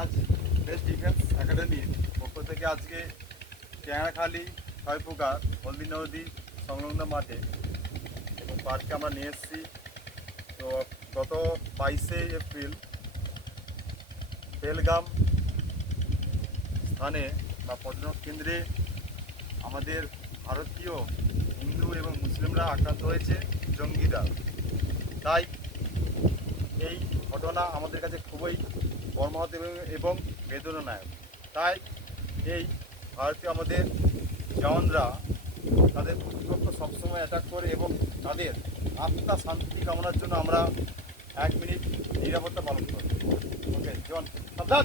আজ best defence একাডেমির পক্ষ থেকে আজকে ট্যাংরাখালি ছয়পুকার, হলদি নদী সংলগ্ন মাঠে এবং পার্ককে আমরা নিয়ে এসেছি। তো গত বাইশে এপ্রিল বেলগাম স্থানে বা পর্যটন কেন্দ্রে আমাদের ভারতীয় হিন্দু এবং মুসলিমরা আক্রান্ত হয়েছে জঙ্গিরা। তাই এই ঘটনা আমাদের কাছে খুবই মর্মাহত এবং বেদনা নায়ক। তাই এই ভারতীয় আমাদের জওয়ানরা তাদের প্রতিপক্ষ সবসময় অ্যাটাক করে এবং তাদের আত্মা শান্তি কামনার জন্য আমরা এক মিনিট নিরাপত্তা পালন করি। ওকে যেমন সাবধান!